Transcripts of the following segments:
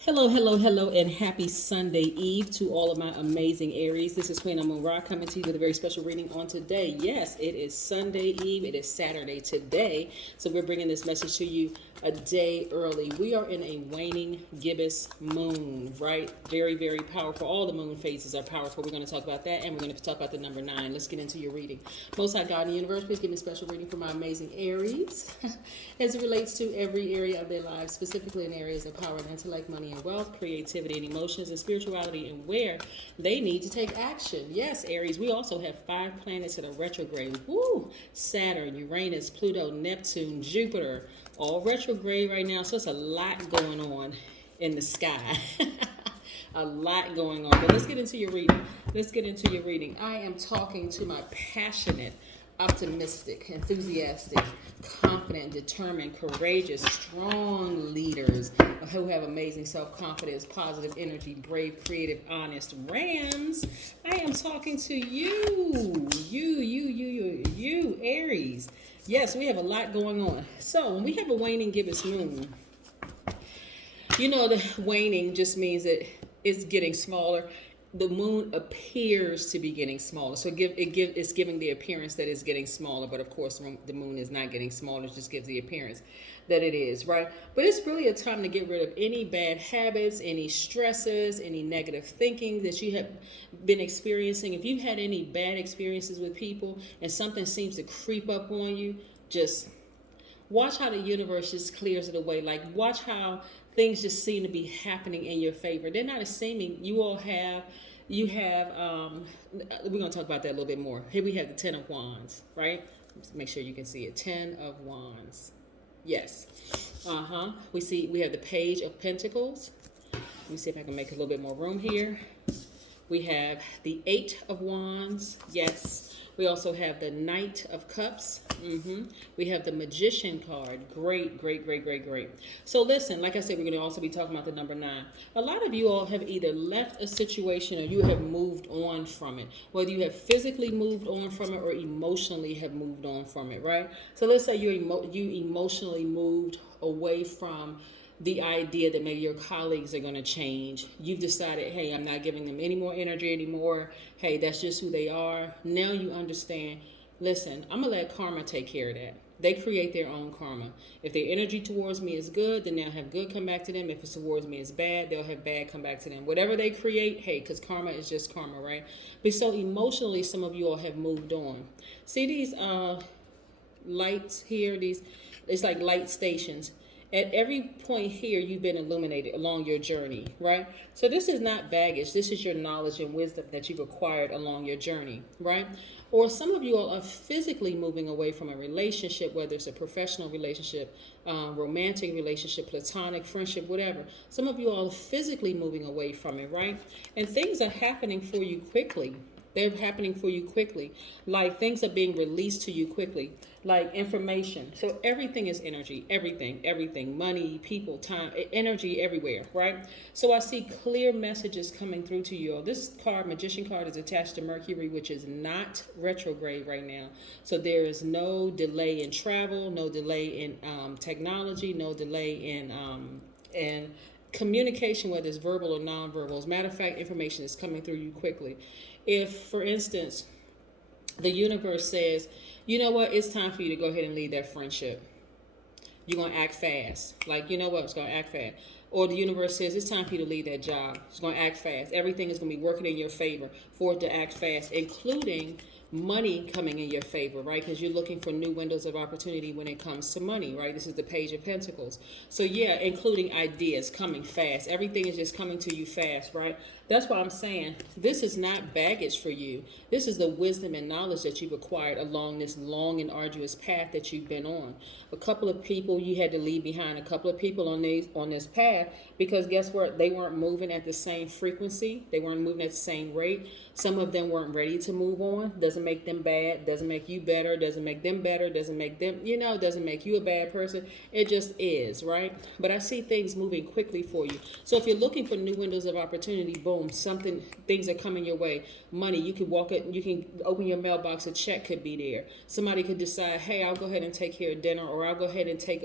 Hello, hello, hello, and happy Sunday Eve to all of my amazing Aries. This is Queen Amun Ra coming to you with a very special reading on today. Yes, it is Sunday Eve. It is Saturday today. So we're bringing this message to you a day early. We are in a waning gibbous moon, right? Very, very powerful. All the moon phases are powerful. We're going to talk about that, and we're going to talk about the number 9. Let's get into your reading. Most High God in the universe, please give me a special reading for my amazing Aries as it relates to every area of their lives, specifically in areas of power and intellect, money and wealth, creativity and emotions, and spirituality, and where they need to take action. Yes, Aries, we also have 5 planets that are retrograde. Woo! Saturn, Uranus, Pluto, Neptune, Jupiter, all retrograde right now. So it's a lot going on in the sky. A lot going on. But let's get into your reading. I am talking to my passionate, optimistic, enthusiastic, confident, determined, courageous, strong leaders who have amazing self-confidence, positive energy, brave, creative, honest Rams. I am talking to you, Aries. Yes, we have a lot going on. So when we have a waning gibbous moon, the waning just means that it's getting smaller. The moon appears to be getting smaller, so it's giving the appearance that it's getting smaller. But of course, the moon is not getting smaller; it just gives the appearance that it is, right? But it's really a time to get rid of any bad habits, any stresses, any negative thinking that you have been experiencing. If you've had any bad experiences with people and something seems to creep up on you, just watch how the universe just clears it away. Like, watch how things just seem to be happening in your favor. They're not assuming. We're going to talk about that a little bit more. Here we have the 10 of Wands, right? Let's make sure you can see it. 10 of Wands. Yes. We have the Page of Pentacles. Let me see if I can make a little bit more room here. We have the 8 of Wands. Yes. We also have the Knight of Cups. We have the Magician card. Great. So listen, like I said, we're going to also be talking about the number 9. A lot of you all have either left a situation or you have moved on from it. Whether you have physically moved on from it or emotionally have moved on from it, right? So let's say you emotionally moved away from the idea that maybe your colleagues are going to change. You've decided, hey, I'm not giving them any more energy anymore. Hey, that's just who they are. Now you understand, listen, I'm going to let karma take care of that. They create their own karma. If their energy towards me is good, then they'll have good come back to them. If it's towards me is bad, they'll have bad come back to them. Whatever they create, hey, because karma is just karma, right? But so emotionally, some of you all have moved on. See these lights here? It's like light stations. At every point here, you've been illuminated along your journey, right? So this is not baggage. This is your knowledge and wisdom that you've acquired along your journey, right? Or some of you all are physically moving away from a relationship, whether it's a professional relationship, romantic relationship, platonic, friendship, whatever. Some of you all are physically moving away from it, right? And things are happening for you quickly. They're happening for you quickly. Like things are being released to you quickly. Like information. So everything is energy. Everything. Money, people, time, energy everywhere, right? So I see clear messages coming through to you. This card, Magician card, is attached to Mercury, which is not retrograde right now. So there is no delay in travel, no delay in technology, no delay in communication, whether it's verbal or nonverbal. As a matter of fact, information is coming through you quickly. If, for instance, the universe says, you know what, it's time for you to go ahead and leave that friendship. You're going to act fast. Like, you know what, it's going to act fast. Or the universe says, it's time for you to leave that job. It's going to act fast. Everything is going to be working in your favor for it to act fast, including money coming in your favor, right? Because you're looking for new windows of opportunity when it comes to money, right? This is the Page of Pentacles. So yeah, including ideas coming fast. Everything is just coming to you fast, right? That's why I'm saying this is not baggage for you. This is the wisdom and knowledge that you've acquired along this long and arduous path that you've been on. A couple of people you had to leave behind, a couple of people on this path, because guess what? They weren't moving at the same frequency. They weren't moving at the same rate. Some of them weren't ready to move on. Doesn't make them bad. Doesn't make you better. Doesn't make them better. Doesn't make them, doesn't make you a bad person. It just is, right? But I see things moving quickly for you. So if you're looking for new windows of opportunity, boom, boom, things are coming your way. Money, you could walk it, you can open your mailbox, a check could be there. Somebody could decide, hey, I'll go ahead and take care of dinner, or I'll go ahead and take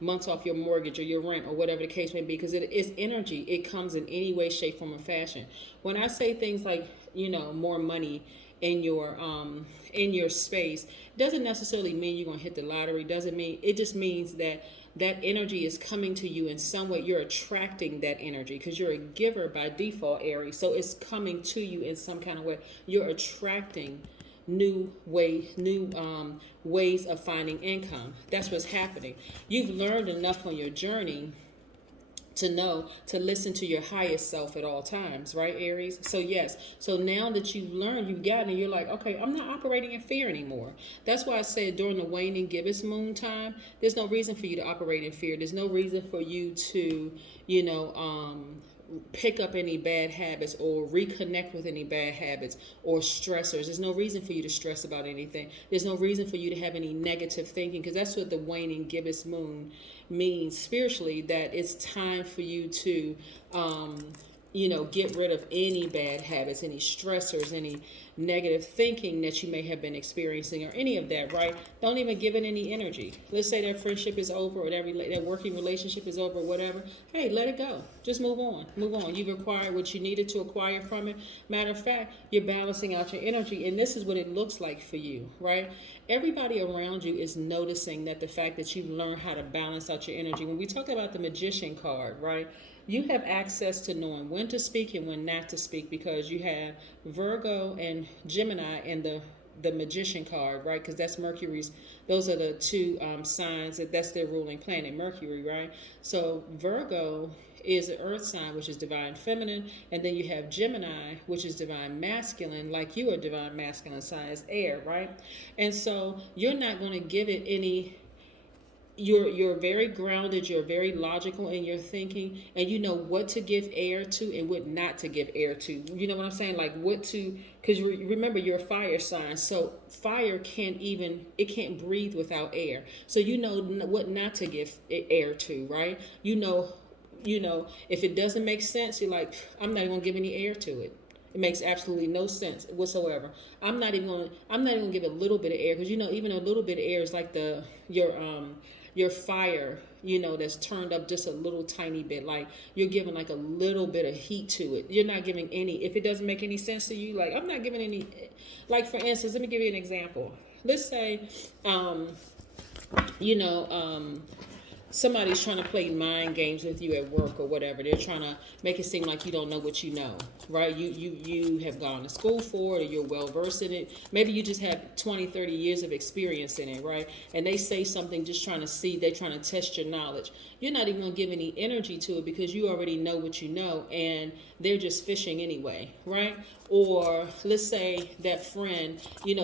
months off your mortgage or your rent or whatever the case may be, because it is energy. It comes in any way, shape, form, or fashion. When I say things like, more money in your space, doesn't necessarily mean you're going to hit the lottery. Doesn't mean, it just means that energy is coming to you in some way. You're attracting that energy because you're a giver by default, Aries. So it's coming to you in some kind of way. You're attracting new ways of finding income. That's what's happening. You've learned enough on your journey to know to listen to your highest self at all times, right, Aries? So yes, so now that you've learned, you've gotten it, you're like, okay, I'm not operating in fear anymore. That's why I said during the waning gibbous moon time, there's no reason for you to operate in fear. There's no reason for you to, pick up any bad habits or reconnect with any bad habits or stressors. There's no reason for you to stress about anything. There's no reason for you to have any negative thinking, because that's what the waning gibbous moon means spiritually, that it's time for you to get rid of any bad habits, any stressors, any negative thinking that you may have been experiencing, or any of that, right? Don't even give it any energy. Let's say that friendship is over, or that working relationship is over, or whatever. Hey, let it go. Just move on. Move on. You've acquired what you needed to acquire from it. Matter of fact, you're balancing out your energy, and this is what it looks like for you, right? Everybody around you is noticing that the fact that you've learned how to balance out your energy. When we talk about the Magician card, right? You have access to knowing when to speak and when not to speak, because you have Virgo and Gemini in the Magician card, right? Because that's Mercury's. Those are the two signs that's their ruling planet, Mercury, right? So Virgo is an earth sign, which is divine feminine, and then you have Gemini, which is divine masculine, like you are divine masculine sign, is air, right? And so you're not going to give it any. You're very grounded, you're very logical in your thinking, and you know what to give air to and what not to give air to. You know what I'm saying? Like what to, because remember you're a fire sign, so fire can't breathe without air. So you know what not to give air to, right? You know, if it doesn't make sense, you're like, I'm not going to give any air to it. It makes absolutely no sense whatsoever. I'm not even going to give a little bit of air, because even a little bit of air is like your fire, that's turned up just a little tiny bit. Like you're giving like a little bit of heat to it. You're not giving any, if it doesn't make any sense to you, like I'm not giving any, like for instance, let me give you an example. Let's say, somebody's trying to play mind games with you at work or whatever. They're trying to make it seem like you don't know what you know, right? You have gone to school for it, or you're well versed in it. Maybe you just have 20, 30 years of experience in it, right? And they say something just trying to see, they're trying to test your knowledge. You're not even going to give any energy to it, because you already know what you know, and they're just fishing anyway, right? Or let's say that friend,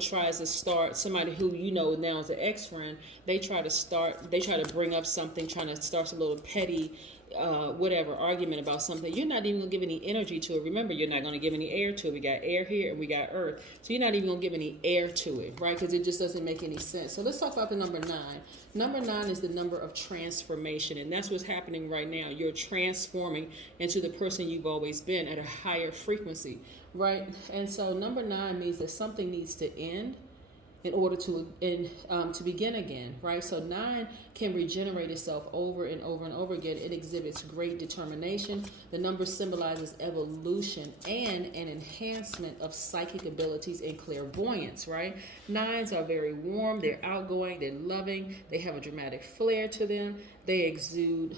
tries to start, somebody who now is an ex-friend, they try to bring up something, trying to start a little petty whatever argument about something. You're not even going to give any energy to it. Remember, you're not going to give any air to it. We got air here and we got earth. So you're not even going to give any air to it, right? Because it just doesn't make any sense. So let's talk about the number 9. Number 9 is the number of transformation, and that's what's happening right now. You're transforming into the person you've always been at a higher frequency, right? And so number 9 means that something needs to end in order to begin again, right? So 9 can regenerate itself over and over and over again. It exhibits great determination. The number symbolizes evolution and an enhancement of psychic abilities and clairvoyance, right? 9s are very warm, they're outgoing, they're loving, they have a dramatic flair to them. They exude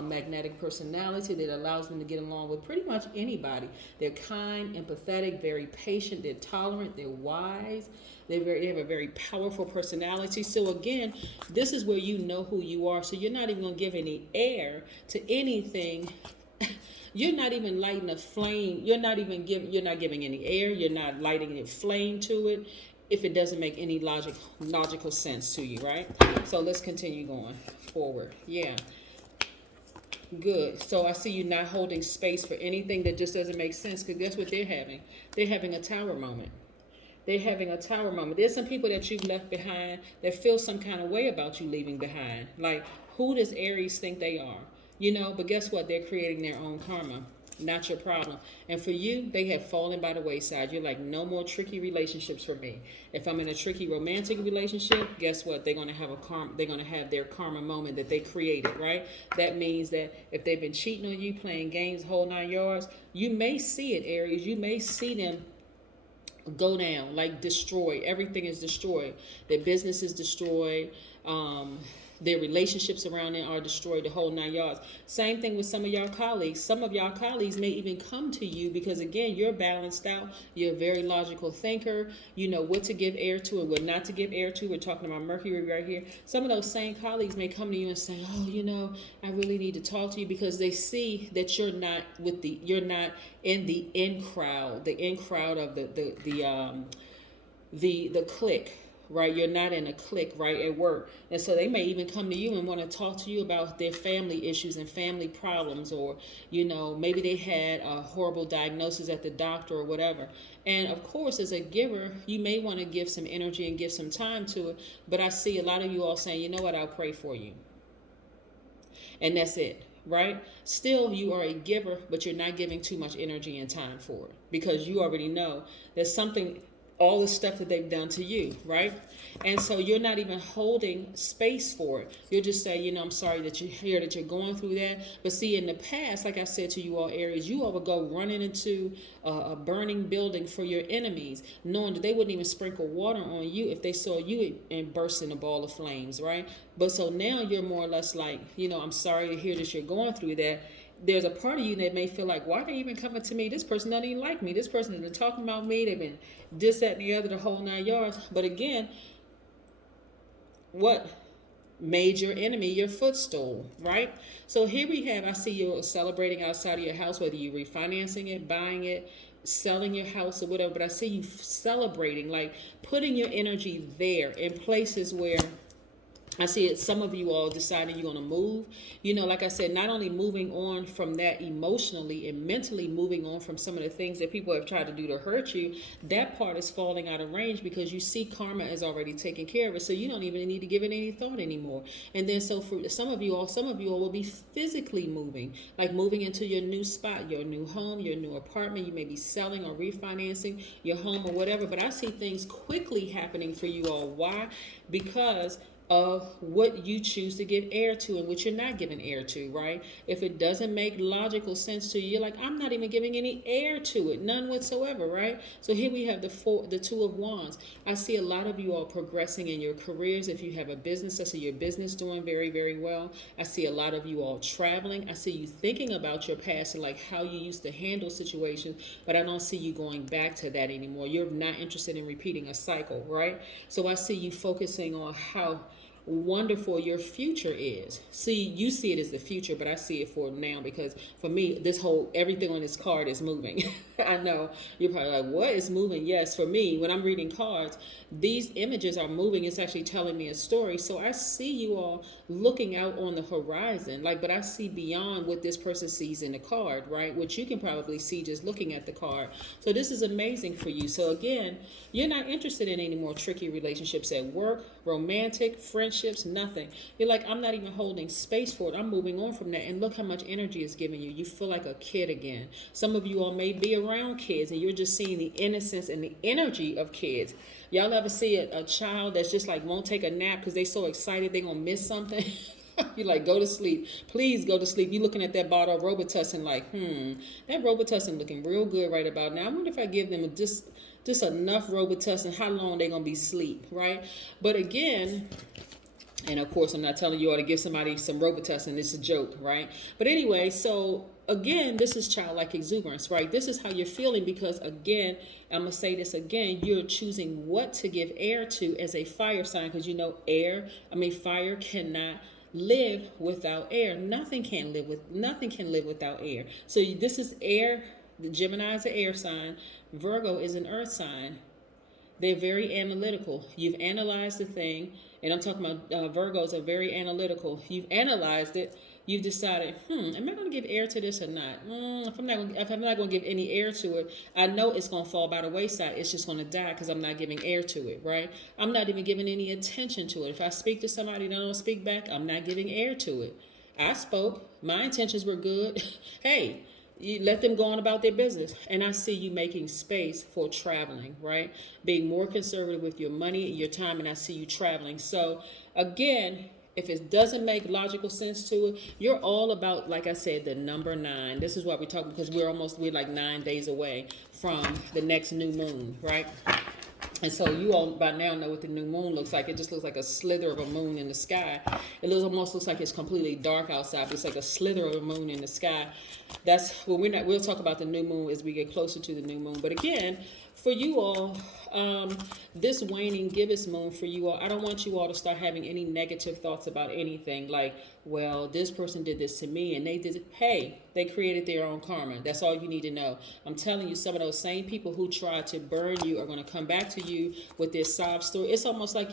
magnetic personality that allows them to get along with pretty much anybody. They're kind, empathetic, very patient, they're tolerant, they're wise. They have a very powerful personality. So again, this is where you know who you are. So you're not even going to give any air to anything. You're not even lighting a flame. You're not giving any air. You're not lighting a flame to it if it doesn't make any logical sense to you, right? So let's continue going forward. Yeah. Good. So I see you not holding space for anything that just doesn't make sense, because that's what they're having. They're having a tower moment. They're having a tower moment. There's some people that you've left behind that feel some kind of way about you leaving behind. Like, who does Aries think they are? But guess what? They're creating their own karma. not your problem. And for you, they have fallen by the wayside. You're like, no more tricky relationships for me. If I'm in a tricky romantic relationship, guess what? They're gonna have they're gonna have their karma moment that they created, right? That means that if they've been cheating on you, playing games, whole 9 yards, you may see it, Aries. You may see them go down, like destroy. Everything is destroyed. Their business is destroyed. Their relationships around it are destroyed, the whole 9 yards. Same thing with some of y'all colleagues. Some of y'all colleagues may even come to you because, again, you're balanced out. You're a very logical thinker. You know what to give air to and what not to give air to. We're talking about Mercury right here. Some of those same colleagues may come to you and say, oh, you know, I really need to talk to you, because they see that you're not in the in crowd of the clique, right? You're not in a clique, right, at work. And so they may even come to you and want to talk to you about their family issues and family problems, or, you know, maybe they had a horrible diagnosis at the doctor or whatever. And of course, as a giver, you may want to give some energy and give some time to it. But I see a lot of you all saying, you know what, I'll pray for you. And that's it. Right? Still, you are a giver, but you're not giving too much energy and time for it, because you already know there's something, all the stuff that they've done to you, right? And so you're not even holding space for it. You'll just say, you know, I'm sorry that you hear that you're going through that. But see, in the past, like I said to you all, Aries, you all would go running into a burning building for your enemies, knowing that they wouldn't even sprinkle water on you if they saw you and burst in a ball of flames, right? But so now you're more or less like, you know, I'm sorry to hear that you're going through that. There's a part of you that may feel like, why are they even coming to me? This person doesn't even like me. This person has been talking about me. They've been this, that, and the other, the whole 9 yards. But again, what made your enemy your footstool, right? So here we have, I see you celebrating outside of your house, whether you're refinancing it, buying it, selling your house or whatever. But I see you celebrating, like putting your energy there in places where I see it. Some of you all deciding you're going to move. You know, like I said, not only moving on from that emotionally and mentally, moving on from some of the things that people have tried to do to hurt you. That part is falling out of range because you see karma is already taken care of it. So you don't even need to give it any thought anymore. And then so for some of you all will be physically moving, like moving into your new spot, your new home, your new apartment. You may be selling or refinancing your home or whatever. But I see things quickly happening for you all. Why? Because of what you choose to give air to and what you're not giving air to, right? If it doesn't make logical sense to you, you're like, I'm not even giving any air to it, none whatsoever, right? So here we have the Two of Wands. I see a lot of you all progressing in your careers. If you have a business, I see your business doing very, very well. I see a lot of you all traveling. I see you thinking about your past and like how you used to handle situations, but I don't see you going back to that anymore. You're not interested in repeating a cycle, right? So I see you focusing on how wonderful your future is. See, you see it as the future, but I see it for now, because for me, everything on this card is moving. I know you're probably like, what is moving? Yes, for me, when I'm reading cards, these images are moving. It's actually telling me a story. So I see you all looking out on the horizon, but I see beyond what this person sees in the card, right? Which you can probably see just looking at the card. So this is amazing for you. So again, you're not interested in any more tricky relationships at work, romantic, friendships, nothing. You're like, I'm not even holding space for it. I'm moving on from that. And look how much energy it's giving you. You feel like a kid again. Some of you all may be around kids and you're just seeing the innocence and the energy of kids. Y'all ever see a child that's just like won't take a nap because they so excited they're going to miss something? You're like, go to sleep. Please go to sleep. You're looking at that bottle of Robitussin like, that Robitussin looking real good right about now. I wonder if I give them just enough Robitussin, how long they're going to be asleep, right? But again, and of course, I'm not telling you all to give somebody some Robitussin. It's a joke, right? But anyway, so again, this is childlike exuberance, right? This is how you're feeling because, again, I'm going to say this again, you're choosing what to give air to as a fire sign because you know fire cannot live without air. Nothing can live without air. So this is air. The Gemini is an air sign. Virgo is an earth sign. They're very analytical. You've analyzed the thing, and I'm talking about Virgos are very analytical. You've analyzed it. You've decided, am I going to give air to this or not? If I'm not going to give any air to it, I know it's going to fall by the wayside. It's just going to die because I'm not giving air to it, right? I'm not even giving any attention to it. If I speak to somebody and they don't speak back, I'm not giving air to it. I spoke. My intentions were good. Hey, You let them go on about their business. And I see you making space for traveling, right? Being more conservative with your money and your time, and I see you traveling. So again, if it doesn't make logical sense to it, you're all about, like I said, the number 9. This is why we're talking, because we're like 9 days away from the next new moon, right? And so you all by now know what the new moon looks like. It just looks like a slither of a moon in the sky. It almost looks like it's completely dark outside, but it's like a slither of a moon in the sky. That's well, we'll talk about the new moon as we get closer to the new moon. But again, for you all, this waning gibbous moon for you all, I don't want you all to start having any negative thoughts about anything like, well, this person did this to me and they did it. Hey, they created their own karma. That's all you need to know. I'm telling you, some of those same people who tried to burn you are going to come back to you with their sob story. It's almost like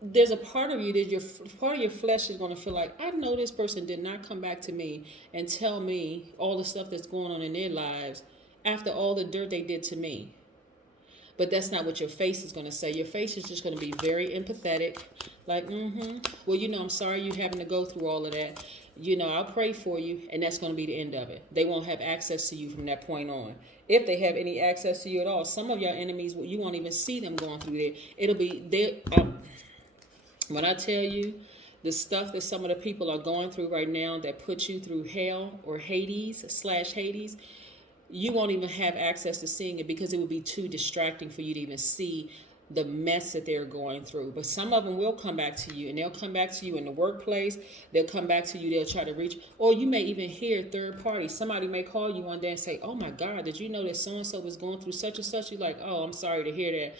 there's a part of you that part of your flesh is going to feel like, I know this person did not come back to me and tell me all the stuff that's going on in their lives after all the dirt they did to me. But that's not what your face is going to say. Your face is just going to be very empathetic. Like, well, I'm sorry you're having to go through all of that. I'll pray for you. And that's going to be the end of it. They won't have access to you from that point on. If they have any access to you at all, some of your enemies, you won't even see them going through there. It'll be there. When I tell you the stuff that some of the people are going through right now that puts you through hell or Hades, you won't even have access to seeing it because it would be too distracting for you to even see the mess that they're going through. But some of them will come back to you, and they'll come back to you in the workplace. They'll come back to you. They'll try to reach, or you may even hear third party. Somebody may call you one day and say, oh my God, did you know that so-and-so was going through such and such? You're like, oh, I'm sorry to hear that.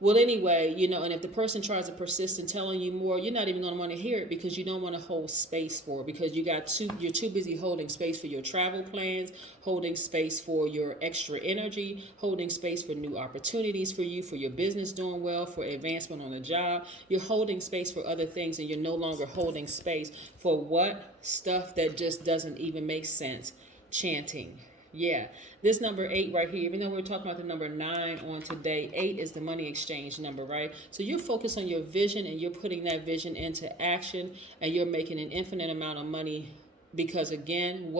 Well, anyway, and if the person tries to persist in telling you more, you're not even going to want to hear it because you don't want to hold space for it because you're too busy holding space for your travel plans, holding space for your extra energy, holding space for new opportunities for you, for your business doing well, for advancement on the job. You're holding space for other things and you're no longer holding space for what? Stuff that just doesn't even make sense. Chanting. Yeah, this number 8 right here, even though we're talking about the number 9 on today, 8 is the money exchange number, right? So you're focused on your vision and you're putting that vision into action and you're making an infinite amount of money because again,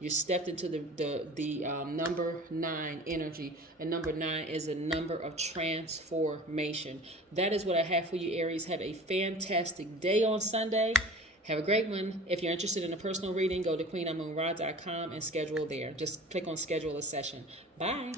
you stepped into the number 9 energy, and number 9 is a number of transformation. That is what I have for you, Aries. Have a fantastic day on Sunday. Have a great one. If you're interested in a personal reading, go to queenamunra.com and schedule there. Just click on schedule a session. Bye.